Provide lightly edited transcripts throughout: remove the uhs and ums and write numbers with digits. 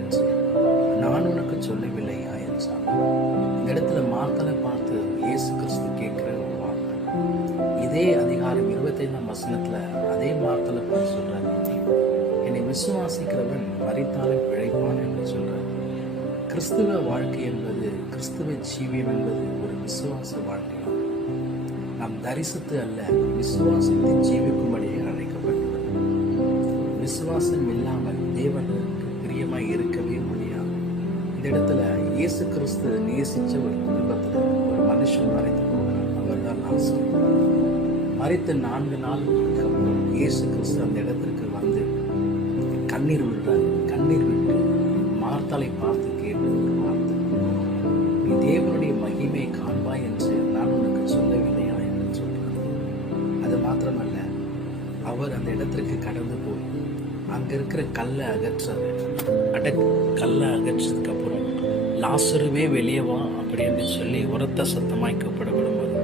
என்று நான் உனக்கு சொல்லவில்லையா என்றார். இந்த இடத்துல மார்த்தாளை பார்த்து இயேசு கிறிஸ்து கேட்கிற ஒரு வார்த்தை. இதே அதிகாரம் 25ஆம் வசனத்துல அதே மார்த்தாளை பார்த்து சொல்றாரு, என்னை விசுவாசிக்கிறவன் மரித்தாலும் பிழைப்பான் என்று சொல்றார். கிறிஸ்துவ வாழ்க்கை என்பது, கிறிஸ்துவ ஜீவியம் என்பது ஒரு விசுவாச வாழ்க்கை. நாம் தரிசித்து அல்ல, விசுவாசித்து ஜீவிக்கும்படியே அழைக்கப்பட்டுள்ளது. விசுவாசம் இல்லாமல் தேவனுக்கு பிரியமாய் இருக்கவே முடியாது. இந்த இடத்துல இயேசு கிறிஸ்து நேசிச்ச ஒரு குடும்பத்துல ஒரு மனுஷன் மறைத்து போகிறார். அவர் தான் லாசரு. மறித்த 4 நாளுக்கு அப்புறம் இயேசு கிறிஸ்து அந்த இடத்திற்கு வந்து கண்ணீர் விடுறார். கண்ணீர் விட்டு மார்த்தாளை பார்த்து கேட்டு ஒரு வார்த்தை, நீ தேவனுடைய மகிமையை காண்பாய் என்று நான் உனக்கு சொல்லவில்லையா என்று சொல்றார். அது மாத்திரமல்ல, அவர் அந்த இடத்திற்கு கடந்து போய் அங்க இருக்கிற கல்லை அகற்றாரு. கல்லை அகற்றதுக்கு அப்புறம் லாசருவே வெளியே வா அப்படி என்று சொல்லி உரத்த சத்தமாய் கூப்பிடப்படும் போது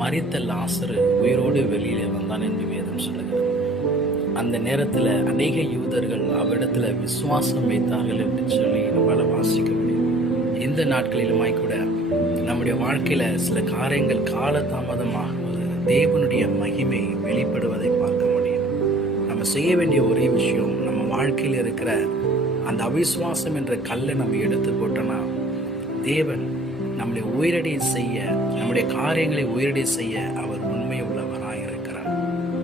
மரித்த லாசரு உயிரோடு வெளியிலே வந்தான் என்று வேதம் சொல்லுகிறது. அந்த நேரத்தில் அநேக யூதர்கள் அவ்விடத்துல விசுவாசம் வைத்தார்கள் என்று சொல்லி நம்மளால் வாசிக்க முடியும். இந்த நாட்களிலுமாய் கூட நம்முடைய வாழ்க்கையில சில காரியங்கள் காலதாமதமாகும்போது தேவனுடைய மகிமை வெளிப்படுவதை பார்க்க முடியும். நம்ம செய்ய வேண்டிய ஒரே விஷயம், நம்ம வாழ்க்கையில் இருக்கிற அந்த அவிசுவாசம் என்ற கல்லை நம்ம எடுத்து போட்டோம்னா தேவன் நம்முடைய உயிரடை செய்ய, நம்முடைய காரியங்களை உயிரடை செய்ய அவர் உண்மை உள்ள